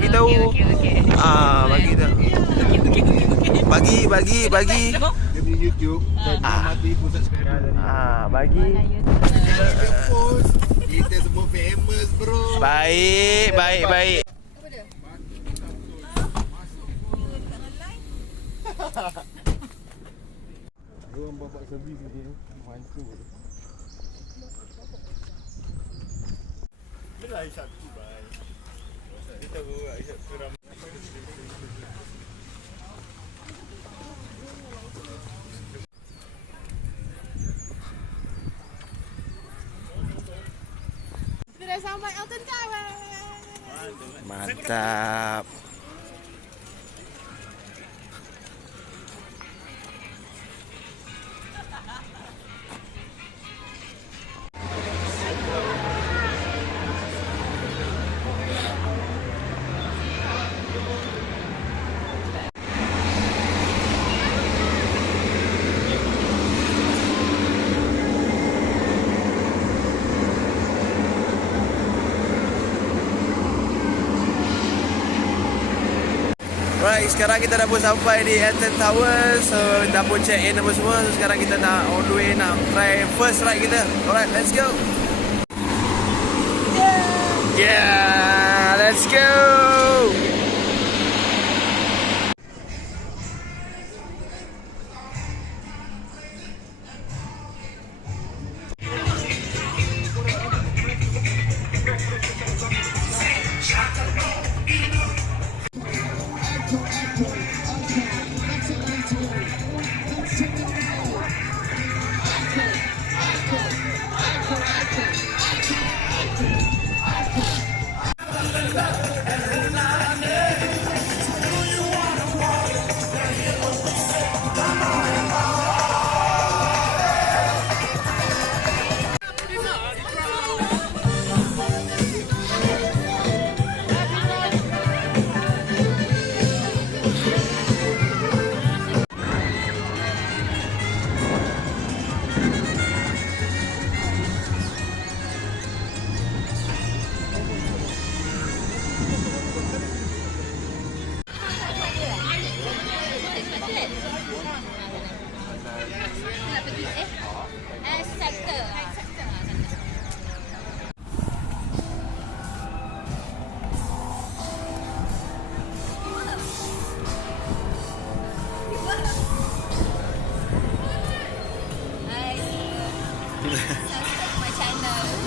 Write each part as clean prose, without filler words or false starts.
bagi tahu. Bagi tahu. Bagi. Dia punya YouTube. Mati pusat sekarang. Bagi. Kita semua famous bro. Baik. Orang bawa servis ni hancur. Bila Aisyah tu bye. Kita tahu Aisyah seram. Kita dah sampai Elton Tower. Mantap. Right, sekarang kita dah pun sampai di Elton Tower. So, dah pun check in apa semua. So, sekarang kita nak on the way nak try first ride kita. Alright, let's go. Yeah, let's go.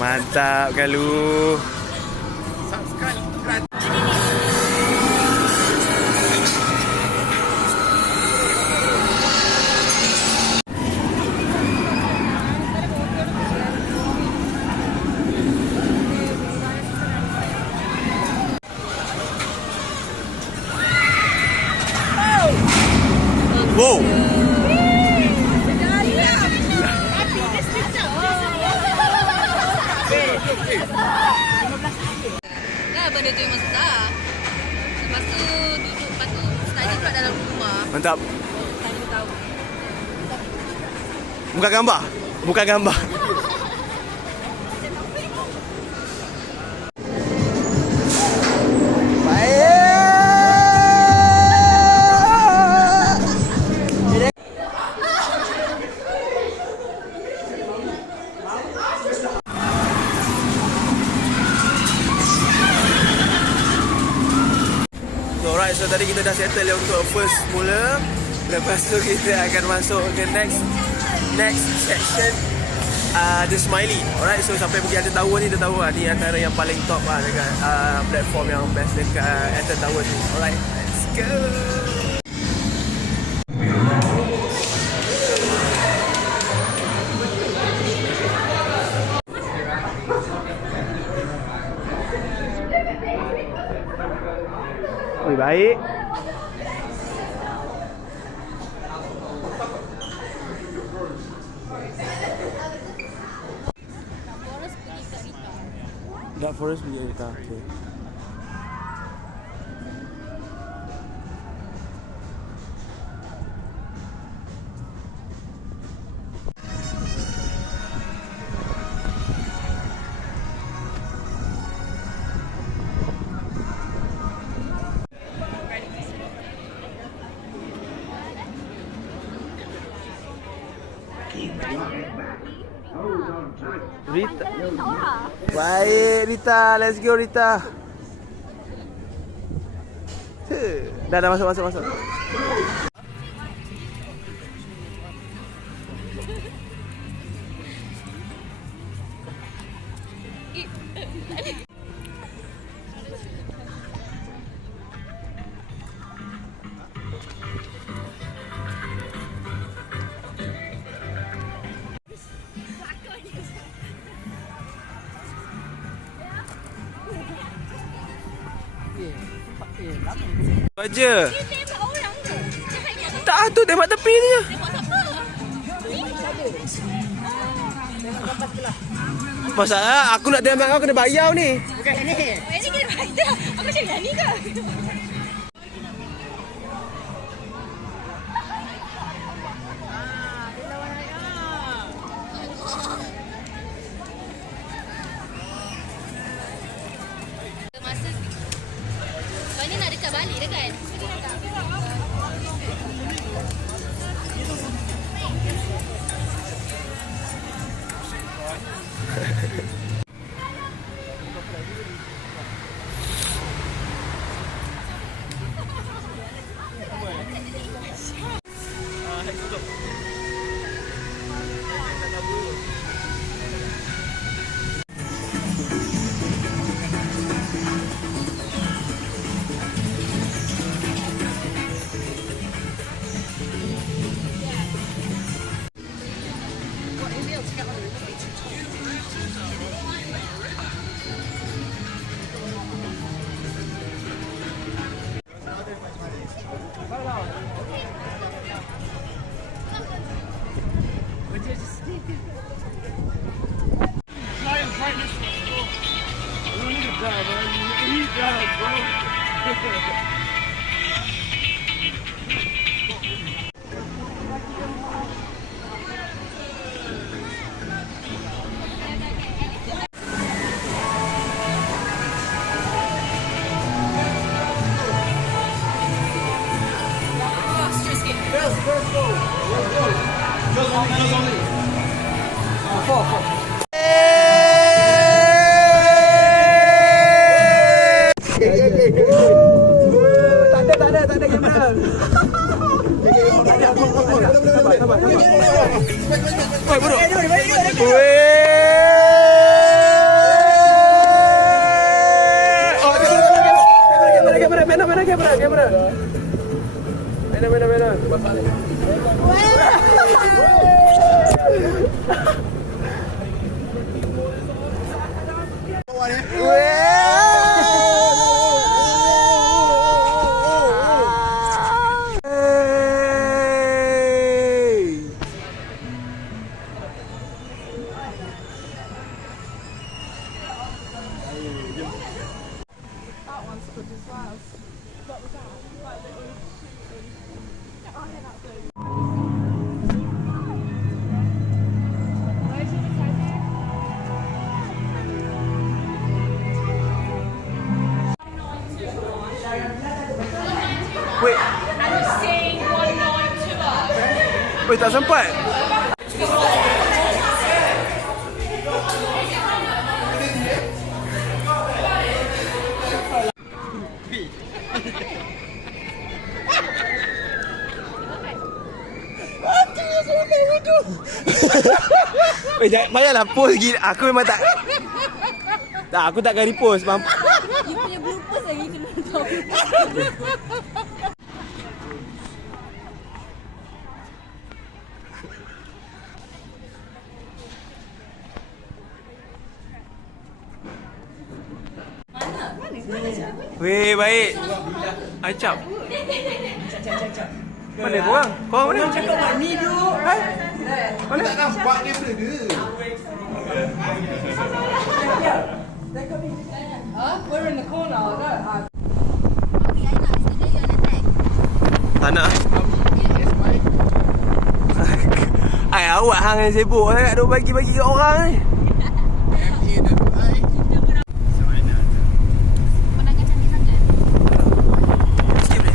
Mantap Galuh. Subscribe. Wow. Nah, benda tu memang susah. Lepas tu duduk, lepas tu study pula dalam rumah. Mantap. Tanya tahu. Buka gambar. Buka gambar. Alright, so tadi kita dah settle untuk first mula. Lepas tu kita akan masuk ke next section, The Smiley. Alright, so sampai pergi Elton Tower ni, kita tahu lah ni antara yang paling top lah dekat platform yang best dekat Elton Tower ni. Alright, let's go. Oi, baik. Dark Forest pergi kereta. Okay. Rita. Baik Rita, let's go Rita. Dah masuk. Aja. Tembak orang tu. Tak tu tembak tepi ni je. Tembak siapa? Masalah aku nak tembak kau kena bayar ni. Bukan ni. Ini kena bayar. Aku macam yang ni ke? Masa sebab ni nak dekat balik dah kan? Tak ada kamera. Oi, bro. Kamera. Wait. Wait, tak sempat. Weh, jangan payahlah post gila. Aku memang tak. Tak, aku takkan repost. You punya bloopers lagi kena tahu. Weh, baik. Acap. Mana korang? Korang mana? Cakap mak ni tu. Mana? Tak nampak dia benda. We're in the corner. Tak nak. Ai, awak hang yang sibuk sangat duk bagi-bagi kat orang ni. Pandangan cantik sangat. Sikit boleh?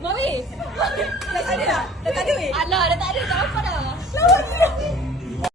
Mami. Dah tak ada dah. Dah tak ada weh. Alah, dah tak ada. Tak apa dah. Lawan dia.